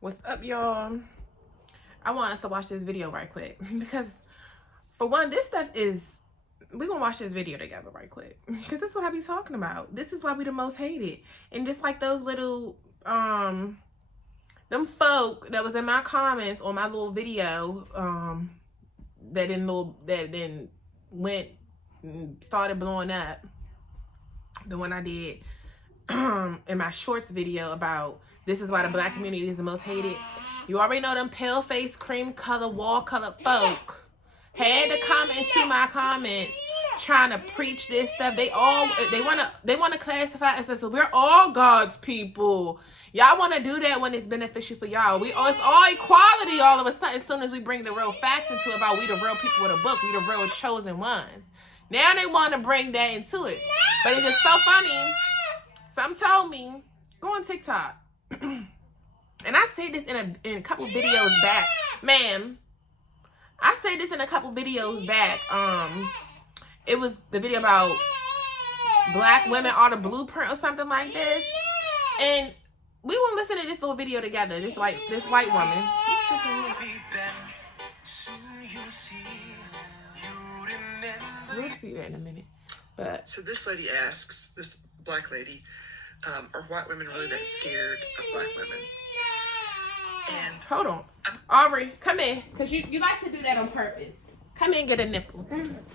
What's up, y'all? I want us to watch this video right quick because, for one, this stuff is. We're gonna watch this video together right quick because this is what I be talking about. This is why we the most hated. And just like those little, them folk that was in my comments on my little video, that then went and started blowing up. The one I did in my shorts video about this is why the black community is the most hated. You already know them pale face, cream color, wall color folk had to come into my comments trying to preach this stuff. They want to classify us as we're all God's people. Y'all want to do that when it's beneficial for y'all. It's all equality all of a sudden as soon as we bring the real facts into it about we the real people with a book, we the real chosen ones. Now they want to bring that into it. But it's just so funny. Some told me, go on TikTok. And I say this in a couple videos back. Ma'am, I say this in a couple videos back. It was the video about black women are the blueprint or something like this. And we will listen to this little video together. This white woman. We'll see that in a minute. But so this lady asks, this black lady, are white women really that scared of black women? And hold on, Aubrey, come in, cause you like to do that on purpose. Come in and get a nipple.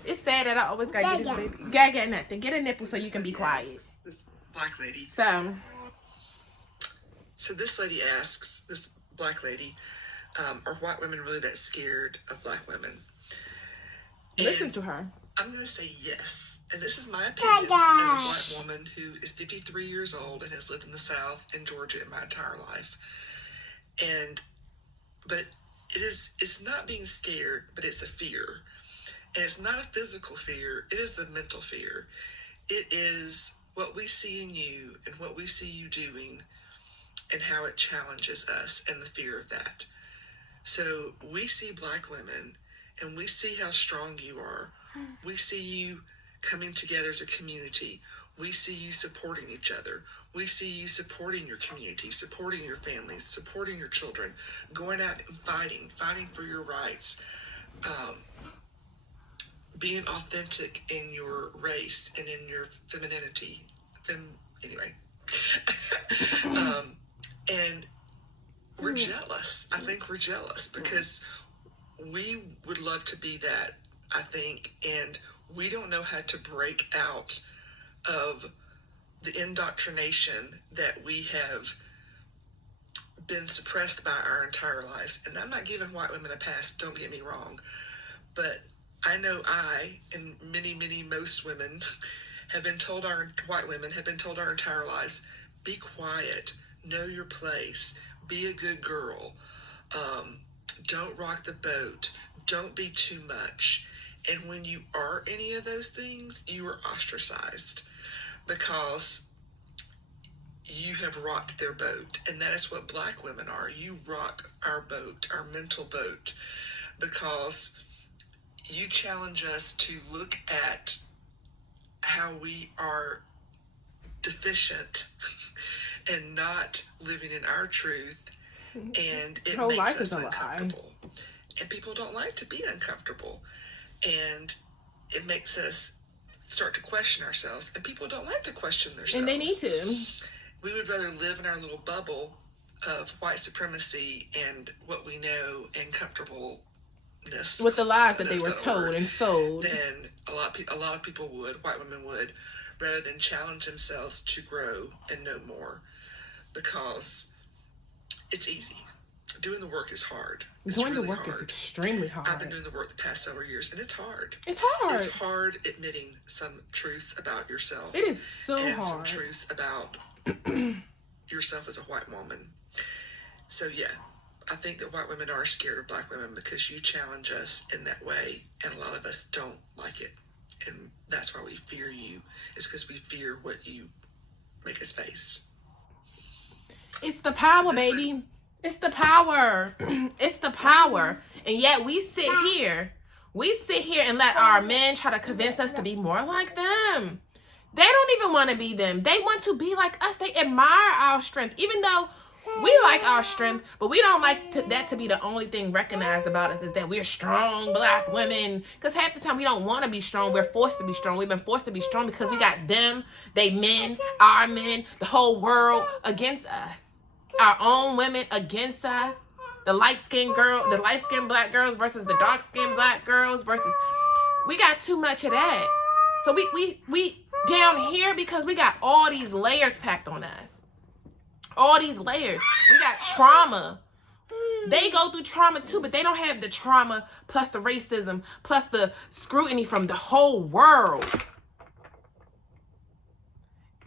It's sad that I always gotta get this baby. Get nothing. Get a nipple so you can be quiet. This black lady. So this lady asks, this black lady, are white women really that scared of black women? Listen to her. I'm going to say yes. And this is my opinion as a black woman who is 53 years old and has lived in the South in Georgia my entire life. But it's not being scared, but it's a fear. And it's not a physical fear. It is the mental fear. It is what we see in you and what we see you doing and how it challenges us and the fear of that. So we see black women and we see how strong you are. We see you coming together as a community. We see you supporting each other. We see you supporting your community, supporting your families, supporting your children, going out and fighting for your rights, being authentic in your race and in your femininity. And we're jealous. I think we're jealous because we would love to be that, I think, and we don't know how to break out of the indoctrination that we have been suppressed by our entire lives. And I'm not giving white women a pass, don't get me wrong, but I know I and most women white women have been told our entire lives, be quiet, know your place, be a good girl, don't rock the boat, don't be too much. And when you are any of those things, you are ostracized because you have rocked their boat. And that is what black women are. You rock our boat, our mental boat, because you challenge us to look at how we are deficient and not living in our truth. And it makes us uncomfortable. And people don't like to be uncomfortable. And it makes us start to question ourselves. And people don't like to question themselves. And they need to. We would rather live in our little bubble of white supremacy and what we know and comfortableness. With the lies that they were told and sold. Then a lot of people would, white women would, rather than challenge themselves to grow and know more. Because it's easy. Doing the work is hard. Doing the work is extremely hard. I've been doing the work the past several years, and it's hard. It's hard. It's hard admitting some truths about yourself. It is so hard. And some truths about yourself as a white woman. So yeah, I think that white women are scared of black women because you challenge us in that way, and a lot of us don't like it. And that's why we fear you. It's because we fear what you make us face. It's the power, baby. It's the power. It's the power. And yet we sit here and let our men try to convince us to be more like them. They don't even want to be them. They want to be like us. They admire our strength. Even though We like our strength, but we don't like that to be the only thing recognized about us, is that we're strong black women. Because half the time we don't want to be strong. We're forced to be strong. We've been forced to be strong because we got them, they men, our men, the whole world against us. Our own women against us. The light-skinned black girls versus the dark-skinned black girls versus... We got too much of that. So we down here because we got all these layers packed on us. All these layers. We got trauma. They go through trauma too, but they don't have the trauma plus the racism plus the scrutiny from the whole world.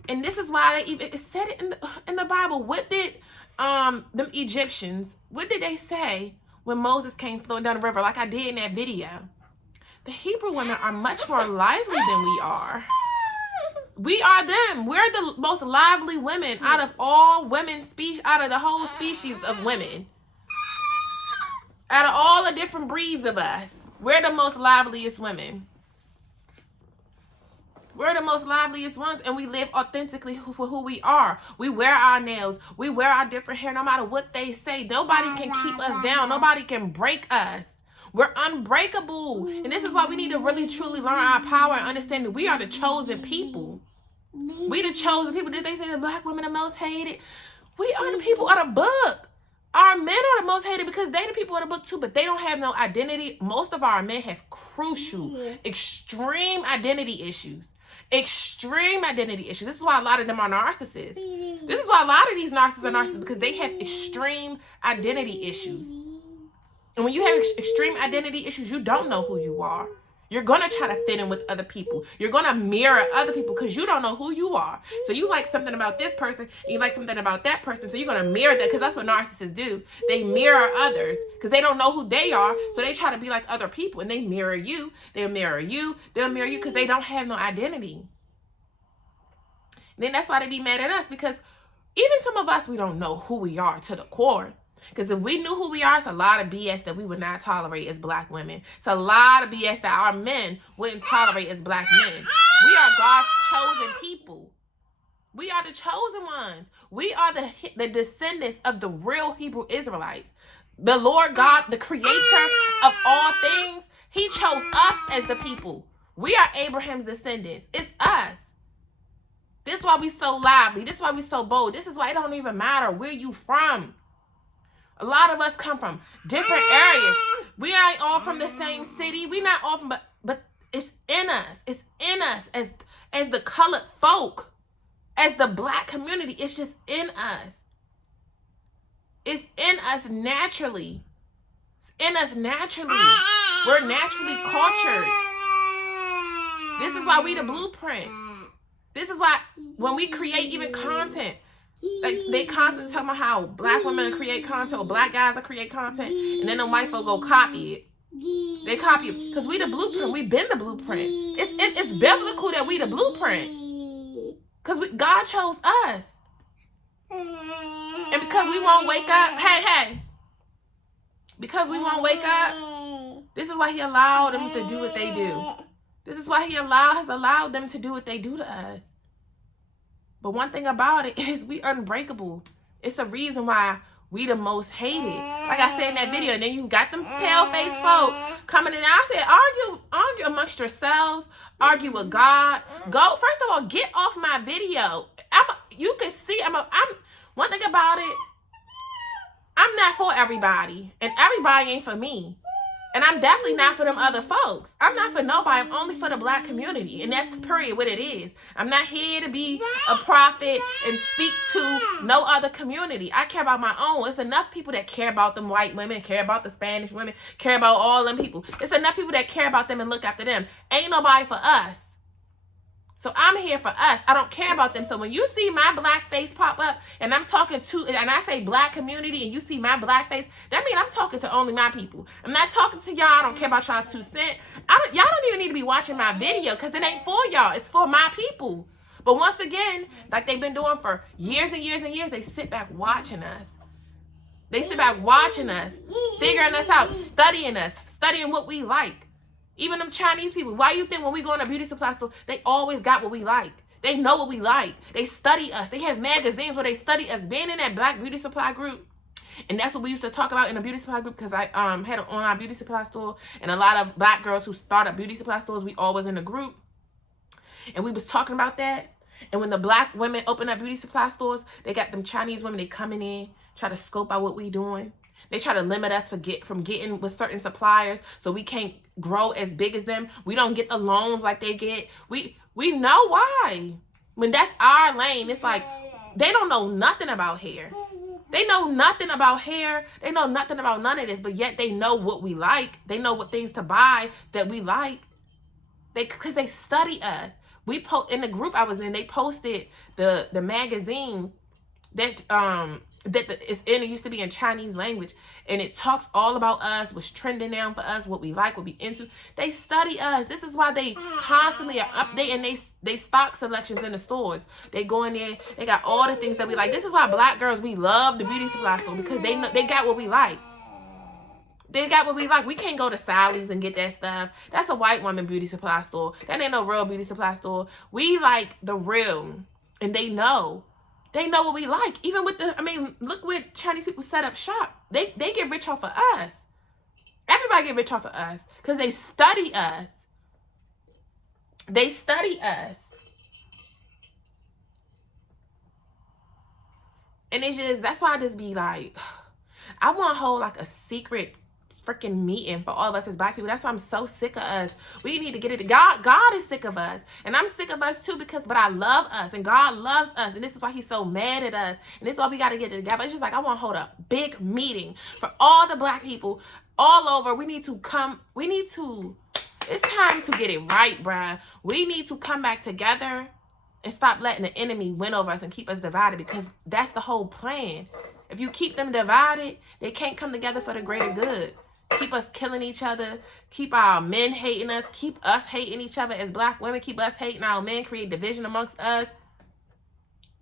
And this is why it said it in the Bible. What did them Egyptians, what did they say when Moses came flowing down the river, like I did in that video? The Hebrew women are much more lively than we are. We are them. We're the most lively women out of all women out of the whole species of women. Out of all the different breeds of us, we're the most liveliest women. We're the most liveliest ones, and we live authentically for who we are. We wear our nails. We wear our different hair no matter what they say. Nobody can keep us down. Nobody can break us. We're unbreakable. And this is why we need to really truly learn our power and understand that we are the chosen people. We the chosen people. Did they say the black women are most hated? We are the people of the book. Our men are the most hated because they the people of the book too, but they don't have no identity. Most of our men have crucial, extreme identity issues. Extreme identity issues. This is why a lot of them are narcissists. This is why a lot of these narcissists are narcissists, because they have extreme identity issues. And when you have extreme identity issues, you don't know who you are. You're going to try to fit in with other people. You're going to mirror other people because you don't know who you are. So you like something about this person and you like something about that person. So you're going to mirror that, because that's what narcissists do. They mirror others because they don't know who they are. So they try to be like other people, and they mirror you. They'll mirror you. They'll mirror you because they don't have no identity. And then that's why they be mad at us, because even some of us, we don't know who we are to the core. Because if we knew who we are, it's a lot of BS that we would not tolerate as black women. It's a lot of BS that our men wouldn't tolerate as black men. We are God's chosen people. We are the chosen ones. We are the descendants of the real Hebrew Israelites. The Lord God, the creator of all things, he chose us as the people. We are Abraham's descendants. It's us. This is why we so lively. This is why we so bold. This is why it don't even matter where you from. A lot of us come from different areas. We ain't all from the same city. We not all from, but it's in us. It's in us as the colored folk, as the black community. It's just in us. It's in us naturally. It's in us naturally. We're naturally cultured. This is why we the blueprint. This is why when we create even content, like they constantly talking about how black women create content or black guys create content, and then the white folk go copy it. They copy it because we the blueprint. We've been the blueprint. It's biblical that we the blueprint, because God chose us, and because we won't wake up. Hey, because we won't wake up. This is why He allowed them to do what they do. This is why He has allowed them to do what they do to us. But one thing about it is we unbreakable. It's the reason why we the most hated. Like I said in that video, and then you got them pale-faced folk coming in. I said, argue amongst yourselves. Argue with God. Go, first of all, get off my video. You can see, one thing about it, I'm not for everybody. And everybody ain't for me. And I'm definitely not for them other folks. I'm not for nobody. I'm only for the black community. And that's period what it is. I'm not here to be a prophet and speak to no other community. I care about my own. It's enough people that care about them white women, care about the Spanish women, care about all them people. It's enough people that care about them and look after them. Ain't nobody for us. So I'm here for us. I don't care about them. So when you see my black face pop up and I'm talking to, and I say black community, and you see my black face, that means I'm talking to only my people. I'm not talking to y'all. I don't care about y'all 2 cents. Y'all don't even need to be watching my video, because it ain't for y'all. It's for my people. But once again, like they've been doing for years and years and years, they sit back watching us. They sit back watching us, figuring us out, studying what we like. Even them Chinese people, why you think when we go in a beauty supply store, they always got what we like? They know what we like. They study us. They have magazines where they study us. Being in that Black beauty supply group, and that's what we used to talk about in the beauty supply group, because I had an online beauty supply store, and a lot of Black girls who start up beauty supply stores, we all was in the group, and we was talking about that. And when the Black women open up beauty supply stores, they got them Chinese women, they coming in, try to scope out what we doing. They try to limit us from getting with certain suppliers, so we can't grow as big as them. We don't get the loans like they get. We know why. When that's our lane, it's like they don't know nothing about hair. They know nothing about hair. They know nothing about none of this, but yet they know what we like. They know what things to buy that we like. Because they study us. We in the group I was in, they posted the magazines that it used to be in Chinese language, and it talks all about us, what's trending now for us, what we like, what we into. They study us. This is why they constantly are updating they stock selections in the stores. They go in there, they got all the things that we like. This is why Black girls, we love the beauty supply store, because they got what we like. They got what we like. We can't go to Sally's and get that stuff. That's a white woman beauty supply store. That ain't no real beauty supply store. We like the real, and they know. They know what we like. Even with look what Chinese people set up shop. They get rich off of us. Everybody get rich off of us because they study us. They study us. And it's just, that's why I just be like, I want to hold like a secret freaking meeting for all of us as Black people. That's why I'm so sick of us. We need to get it. God is sick of us, and I'm sick of us too, but I love us, and God loves us, and this is why he's so mad at us, and this is why we got to get it together. It's just like, I want to hold a big meeting for all the Black people all over. We need to come. It's time to get it right, bruh. We need to come back together and stop letting the enemy win over us and keep us divided, because that's the whole plan. If you keep them divided, they can't come together for the greater good. Keep us killing each other. Keep our men hating us. Keep us hating each other as Black women. Keep us hating our men. Create division amongst us.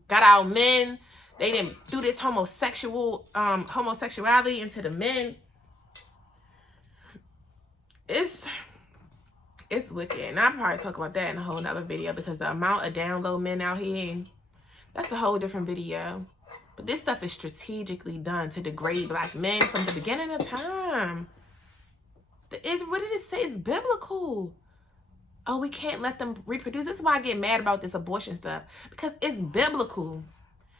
Got our men. They didn't do this homosexuality into the men. It's wicked. And I'll probably talk about that in a whole nother video, because the amount of download men out here, that's a whole different video. But this stuff is strategically done to degrade Black men from the beginning of time. What did it say? It's biblical. Oh, we can't let them reproduce. This is why I get mad about this abortion stuff, because it's biblical.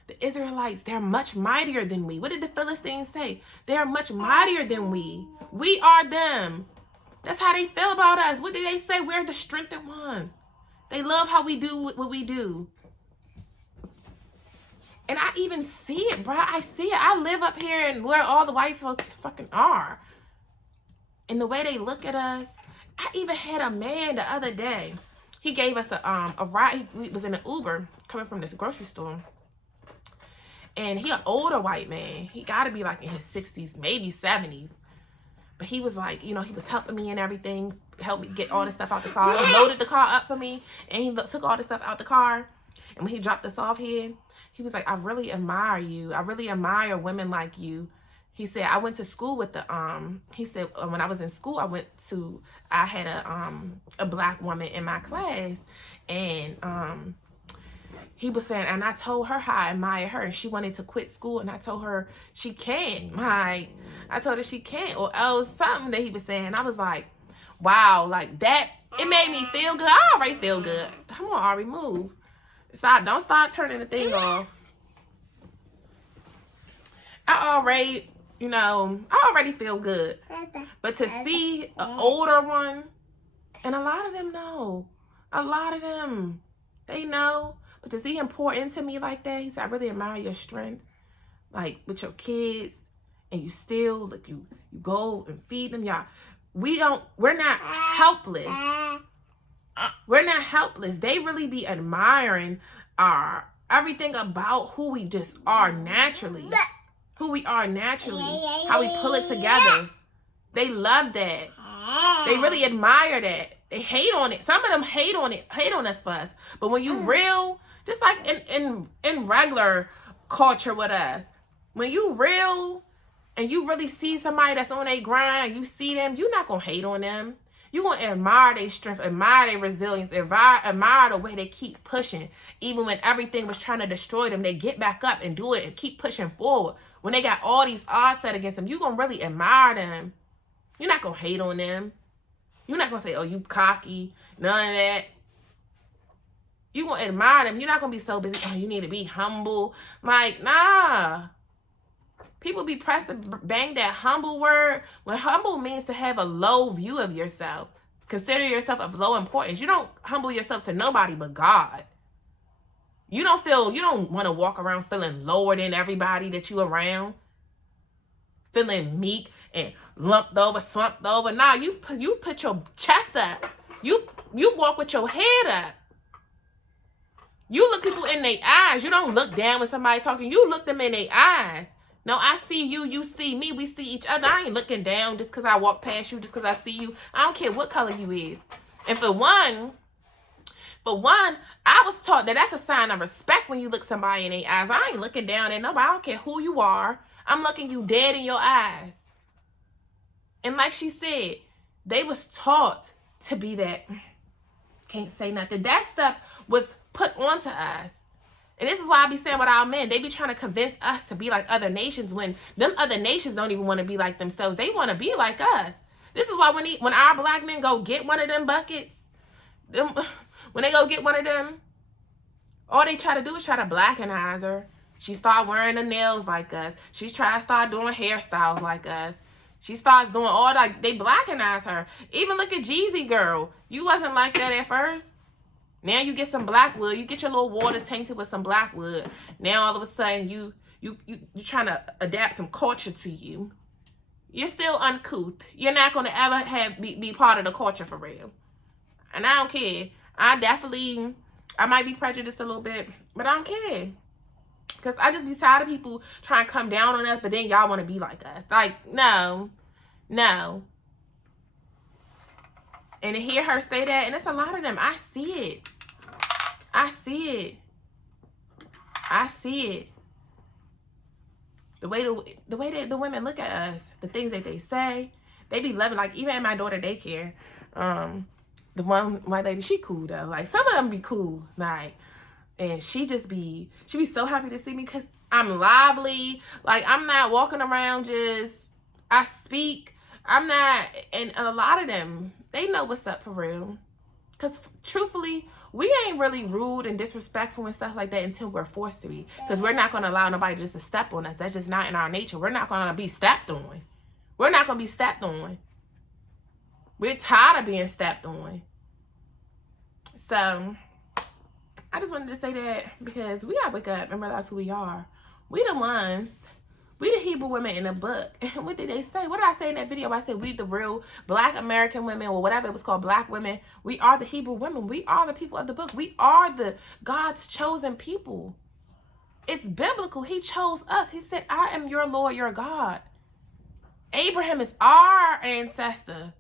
The Israelites, they're much mightier than we. What did the Philistines say? They're much mightier than we. We are them. That's how they feel about us. What did they say? We're the strengthened ones. They love how we do what we do. And I even see it, bro. I see it. I live up here and where all the white folks fucking are. And the way they look at us. I even had a man the other day. He gave us a ride. We was in an Uber coming from this grocery store. And he an older white man. He got to be like in his 60s, maybe 70s. But he was like, he was helping me and everything. Helped me get all the stuff out the car. He loaded the car up for me. And he took all the stuff out the car. And when he dropped us off here, he was like, I really admire you. I really admire women like you. He said, I went to school with he said, when I was in school, I had a Black woman in my class. And he was saying, and I told her how I admire her, and she wanted to quit school, and I told her she can't. I told her she can't, or else something that he was saying. I was like, wow, like that, it made me feel good. I already feel good. Come on, Ari, move. Stop, don't start turning the thing off. I already feel good. But to see an older one, and a lot of them know. A lot of them, they know. But to see him pour into me like that, he said, I really admire your strength. Like, with your kids, and you still, like, you go and feed them. Y'all, we're not helpless. We're not helpless. They really be admiring everything about who we just are naturally. Who we are naturally. How we pull it together. They love that. They really admire that. They hate on it. Some of them hate on us for us. But when you real, just like in regular culture with us, when you real and you really see somebody that's on a grind, you see them, you're not going to hate on them. You're going to admire their strength, admire their resilience, admire the way they keep pushing. Even when everything was trying to destroy them, they get back up and do it and keep pushing forward. When they got all these odds set against them, you're going to really admire them. You're not going to hate on them. You're not going to say, oh, you cocky, none of that. You're going to admire them. You're not going to be so busy, oh, you need to be humble. Like, nah. People be pressed to bang that humble word. When humble means to have a low view of yourself. Consider yourself of low importance. You don't humble yourself to nobody but God. You don't want to walk around feeling lower than everybody that you around. Feeling meek and slumped over. Nah, you put your chest up. You walk with your head up. You look people in their eyes. You don't look down when somebody talking. You look them in their eyes. No, I see you, you see me, we see each other. I ain't looking down just because I walk past you, just because I see you. I don't care what color you is. And for one, I was taught that that's a sign of respect when you look somebody in their eyes. I ain't looking down at nobody. I don't care who you are. I'm looking you dead in your eyes. And like she said, they was taught to be that. Can't say nothing. That stuff was put onto us. And this is why I be saying with our men, they be trying to convince us to be like other nations when them other nations don't even want to be like themselves. They want to be like us. This is why when our black men go get one of them buckets, when they go get one of them, all they try to do is try to blackenize her. She start wearing the nails like us. She's trying to start doing hairstyles like us. She starts doing all that. They blackenize her. Even look at Jeezy girl. You wasn't like that at first. Now you get some blackwood. You get your little water tainted with some blackwood. Now all of a sudden you trying to adapt some culture to you. You're still uncouth. You're not going to ever be part of the culture for real. And I don't care. I might be prejudiced a little bit, but I don't care. Because I just be tired of people trying to come down on us, but then y'all want to be like us. Like, no. And to hear her say that, and it's a lot of them. I see it. The way that the women look at us, the things that they say, they be loving. Like even at my daughter daycare, the one white lady, she cool though. Like some of them be cool, like, and she be so happy to see me because I'm lively. Like I'm not walking around I speak. I'm not, and a lot of them, they know what's up for real. Because truthfully, we ain't really rude and disrespectful and stuff like that until we're forced to be. Because we're not going to allow nobody just to step on us. That's just not in our nature. We're not going to be stepped on. We're not going to be stepped on. We're tired of being stepped on. So, I just wanted to say that because we got to wake up and realize who we are. We the ones. We the Hebrew women in the book. And what did they say? What did I say in that video? I said we the real black American women or whatever it was called, black women. We are the Hebrew women. We are the people of the book. We are the God's chosen people. It's biblical. He chose us. He said, I am your Lord, your God. Abraham is our ancestor.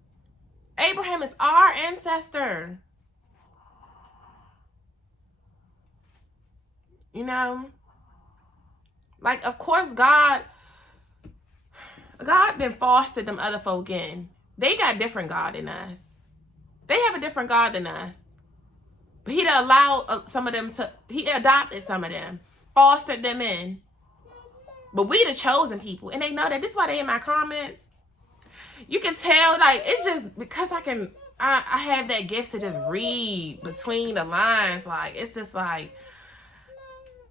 Abraham is our ancestor. You know? Like, of course, God then fostered them other folk in. They got different God than us. They have a different God than us. But he allowed some of them he adopted some of them, fostered them in. But we the chosen people. And they know that. This is why they in my comments. You can tell, like, it's just because I have that gift to just read between the lines. Like, it's just like,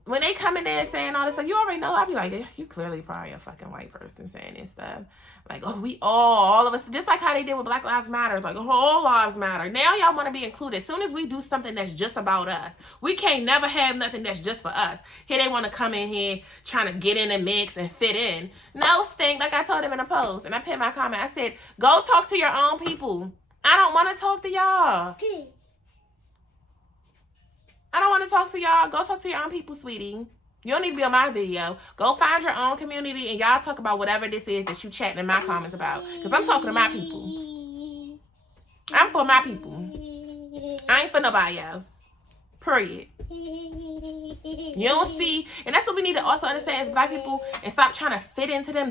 when they come in there saying all this stuff, you already know. I'll be like, you clearly probably a fucking white person saying this stuff. Like, oh, we all of us, just like how they did with Black Lives Matter. Like, all lives matter. Now y'all want to be included. As soon as we do something that's just about us, we can't never have nothing that's just for us. Here they want to come in here trying to get in the mix and fit in. No, stink. Like I told them in a post, and I put in my comment, I said, go talk to your own people. I don't want to talk to y'all. I don't want to talk to y'all. Go talk to your own people, sweetie. You don't need to be on my video. Go find your own community and y'all talk about whatever this is that you chatting in my comments about. Because I'm talking to my people. I'm for my people. I ain't for nobody else. Period. You don't see, and that's what we need to also understand as Black people, and stop trying to fit into them.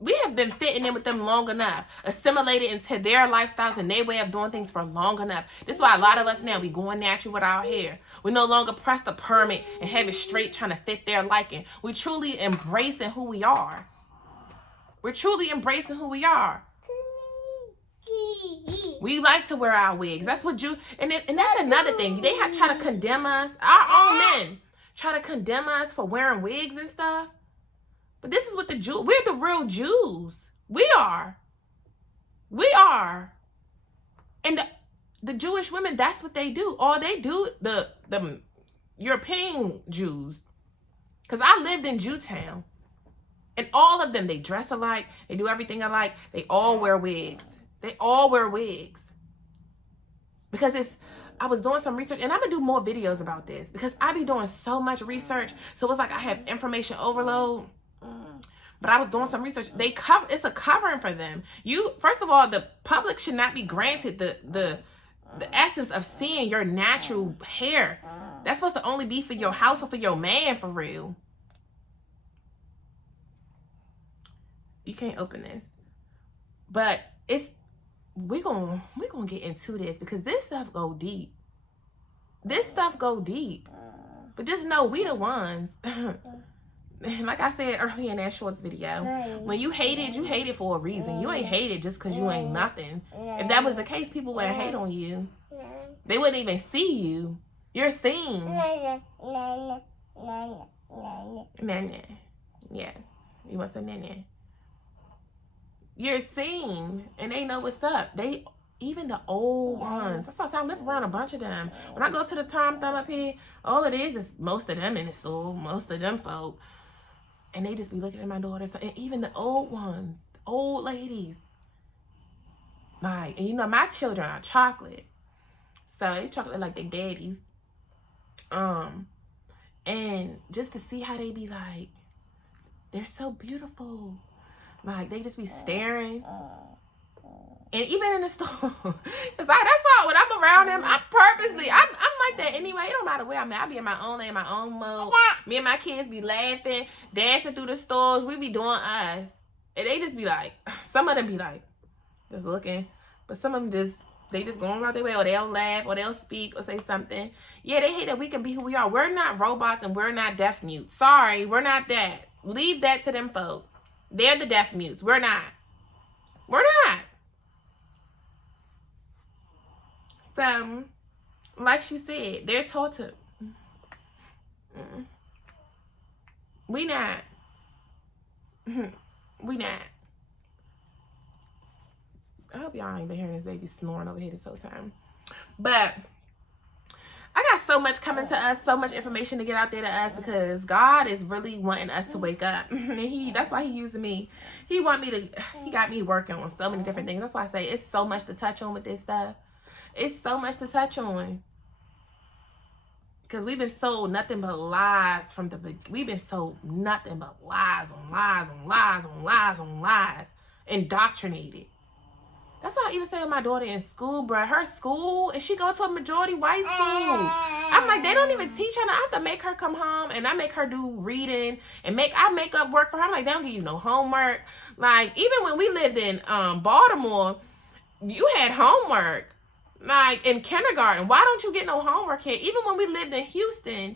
We have been fitting in with them long enough, assimilated into their lifestyles and their way of doing things for long enough. This is why a lot of us now, we going natural with our hair. We no longer press the permit and have it straight trying to fit their liking. We truly embracing who we are. We're truly embracing who we are. We like to wear our wigs. That's what and that's another thing. They try to condemn us. Our own men try to condemn us for wearing wigs and stuff. But this is what we're the real Jews. We are. And the Jewish women, that's what they do. All they do, the European Jews. Because I lived in Jewtown. And all of them, they dress alike. They do everything alike. They all wear wigs. Because I was doing some research, and I'm going to do more videos about this because I be doing so much research. So it's like I have information overload. But I was doing some research. It's a covering for them. First of all, the public should not be granted the essence of seeing your natural hair. That's supposed to only be for your house or for your man, for real. You can't open this. But we're gonna get into this because this stuff go deep. But just know we the ones. Like I said earlier in that shorts video, when you hate it for a reason. You ain't hate it just because you ain't nothing. If that was the case, people wouldn't hate on you. They wouldn't even see you. You're seen. Nana. Yes. You want some nana? You're seen, and they know what's up. Even the old ones. That's why I live around a bunch of them. When I go to the Tom Thumb up here, all it is most of them in the store, most of them folk. And they just be looking at my daughters. And even the old ones, the old ladies. Like, and you know, my children are chocolate. So they chocolate like they daddies. And just to see how they be like, they're so beautiful. Like, they just be staring. And even in the store. Because that's why when I'm around them, I'm like that anyway. It don't matter where I'm at. I be in my own lane, my own mode. Me and my kids be laughing, dancing through the stores. We be doing us. And they just be like, some of them be like, just looking. But some of them they just going about their way, or they'll laugh, or they'll speak, or say something. Yeah, they hate that we can be who we are. We're not robots, and we're not deaf mute. Sorry, we're not that. Leave that to them folk. They're the deaf mutes. We're not. So, like she said, they're taught to. We not. I hope y'all ain't been hearing this baby snoring over here this whole time. But I got so much coming to us, so much information to get out there to us, because God is really wanting us to wake up. And that's why he using me. He got me working on so many different things. That's why I say it's so much to touch on with this stuff. It's so much to touch on. Because we've been sold nothing but lies from the beginning. We've been sold nothing but lies on lies on lies on lies on lies. Indoctrinated. That's why I even say with my daughter in school, bruh. Her school, and she go to a majority white school. I'm like, they don't even teach her. I have to make her come home, and I make her do reading, and I make up work for her. I'm like, they don't give you no homework. Like, even when we lived in Baltimore, you had homework. Like, in kindergarten. Why don't you get no homework here? Even when we lived in Houston,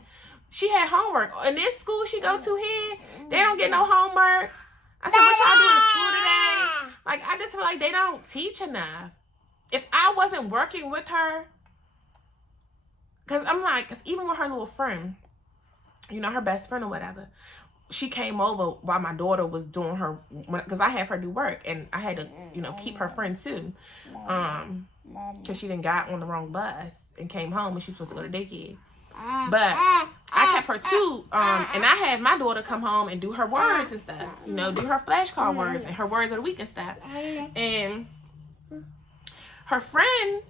she had homework. In this school she go to here, they don't get no homework. I said, what y'all do in school today? Like, I just feel like they don't teach enough. If I wasn't working with her, because even with her little friend, you know, her best friend or whatever, she came over while my daughter was doing her, because I have her do work, and I had to, you know, keep her friend too. Because she done got on the wrong bus and came home when she was supposed to go to daycare. But I kept her too, and I had my daughter come home and do her words and stuff, you know, do her flashcard words and her words of the week and stuff. And her friend,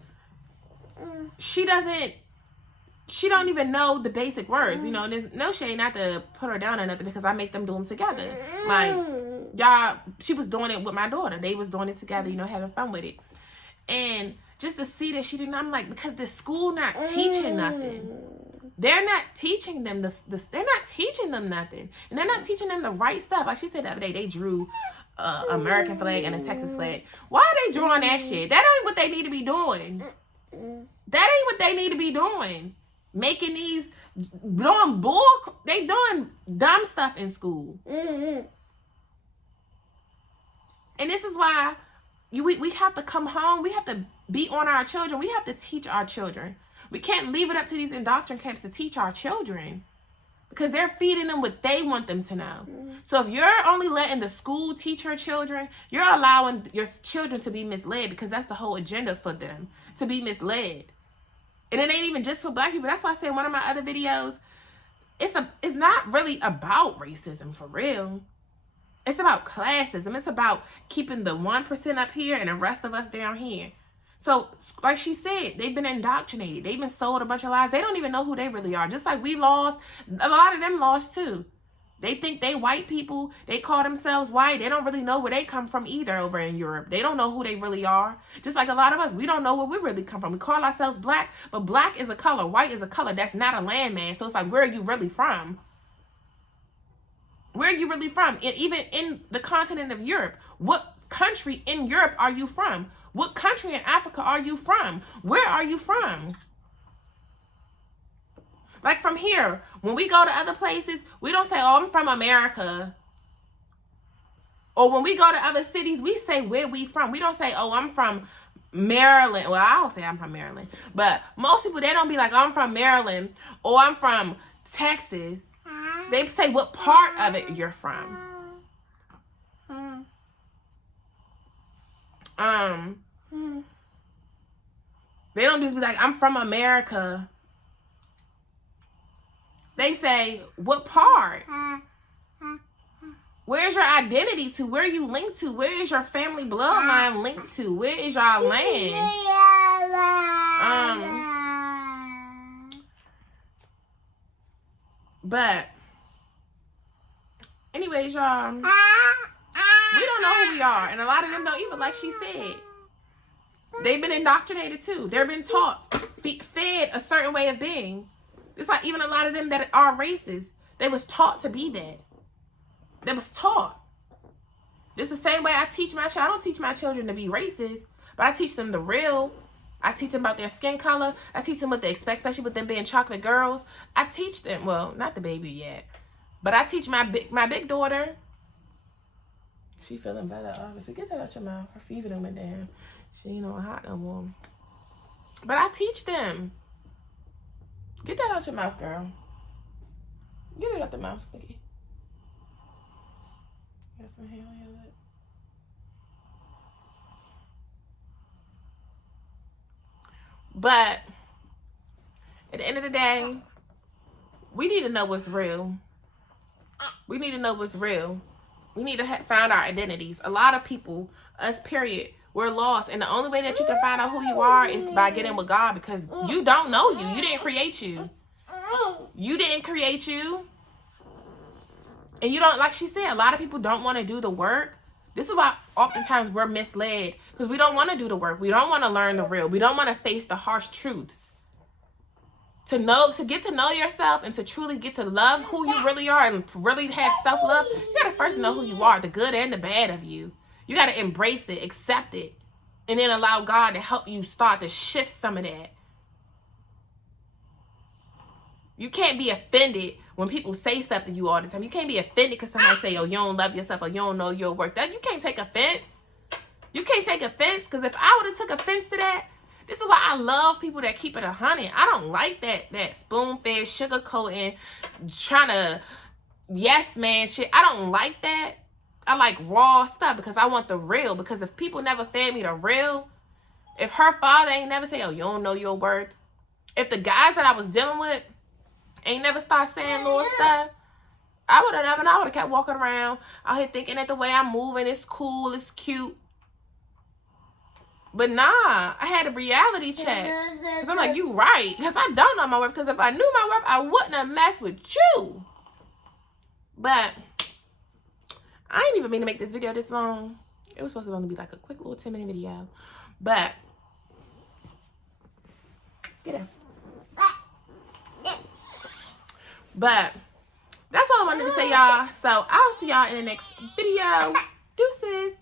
she don't even know the basic words, you know. There's no shade not to put her down or nothing, because I make them do them together. Like, y'all, she was doing it with my daughter. They was doing it together, you know, having fun with it. And just to see that she didn't, I'm like, because the school not teaching nothing. they're not teaching them they're not teaching them nothing, and they're not teaching them the right stuff. Like she said the other day, they drew American flag and a Texas flag. Why are they drawing that shit? That ain't what they need to be doing. That ain't what they need to be doing. Making these doing they doing dumb stuff in school. And this is why we have to come home. We have to be on our children. We have to teach our children. We can't leave it up to these indoctrination camps to teach our children, because they're feeding them what they want them to know. So if you're only letting the school teach your children, you're allowing your children to be misled, because that's the whole agenda for them, to be misled. And it ain't even just for black people. That's why I said in one of my other videos, it's not really about racism for real. It's about classism. It's about keeping the 1% up here and the rest of us down here. So, like she said, they've been indoctrinated. They've been sold a bunch of lies. They don't even know who they really are. Just like we lost, a lot of them lost too. They think they white people. They call themselves white. They don't really know where they come from either over in Europe. They don't know who they really are. Just like a lot of us, we don't know where we really come from. We call ourselves black, but black is a color. White is a color. That's not a landmass. So it's like, where are you really from? Where are you really from? Even in the continent of Europe, what country in Europe are you from? What country in Africa are you from? Where are you from? Like from here, when we go to other places, we don't say, oh, I'm from America. Or when we go to other cities, we say where we from. We don't say, oh, I'm from Maryland. Well, I'll say I'm from Maryland. But most people, they don't be like, oh, I'm from Maryland, or I'm from Texas. They say what part of it you're from. They don't just be like, I'm from America. They say, what part? Where's your identity to? Where are you linked to? Where is your family bloodline linked to? Where is your land? But anyways, y'all, we don't know who we are. And a lot of them don't even, like she said. They've been indoctrinated too. They've been taught, fed a certain way of being. It's like even a lot of them that are racist, they was taught to be that. They was taught. Just the same way I teach my child. I don't teach my children to be racist, but I teach them the real. I teach them about their skin color. I teach them what they expect, especially with them being chocolate girls. I teach them, well, not the baby yet, but I teach my big daughter. She feeling better, obviously. Get that out your mouth. Her fever done went down. She ain't on hot no more. But I teach them. Get that out your mouth, girl. Get it out the mouth, Sticky. Got some hair on your lip. But at the end of the day, we need to know what's real. We need to know what's real. We need to find our identities. A lot of people, us period, we're lost. And the only way that you can find out who you are is by getting with God, because you don't know you. You didn't create you. You didn't create you. And you don't, like she said, a lot of people don't want to do the work. This is why oftentimes we're misled, because we don't want to do the work. We don't want to learn the real. We don't want to face the harsh truths. To get to know yourself and to truly get to love who you really are and really have self-love, you got to first know who you are, the good and the bad of you. You got to embrace it, accept it, and then allow God to help you start to shift some of that. You can't be offended when people say stuff to you all the time. You can't be offended because somebody say, oh, you don't love yourself or you don't know your worth. You can't take offense. You can't take offense, because if I would have took offense to that, this is why I love people that keep it 100. I don't like that spoon-fed, sugar-coating, trying to yes man shit. I don't like that. I like raw stuff because I want the real. Because if people never fed me the real, if her father ain't never say, oh, you don't know your worth. If the guys that I was dealing with ain't never start saying little stuff, I would have never known. I would have kept walking around out here thinking that the way I'm moving is cool, it's cute. But nah, I had a reality check. Because I'm like, you right. Because I don't know my worth. Because if I knew my worth, I wouldn't have messed with you. But I ain't even mean to make this video this long. It was supposed to only be like a quick little 10-minute video. But get up. But that's all I wanted to say, y'all. So I'll see y'all in the next video. Deuces.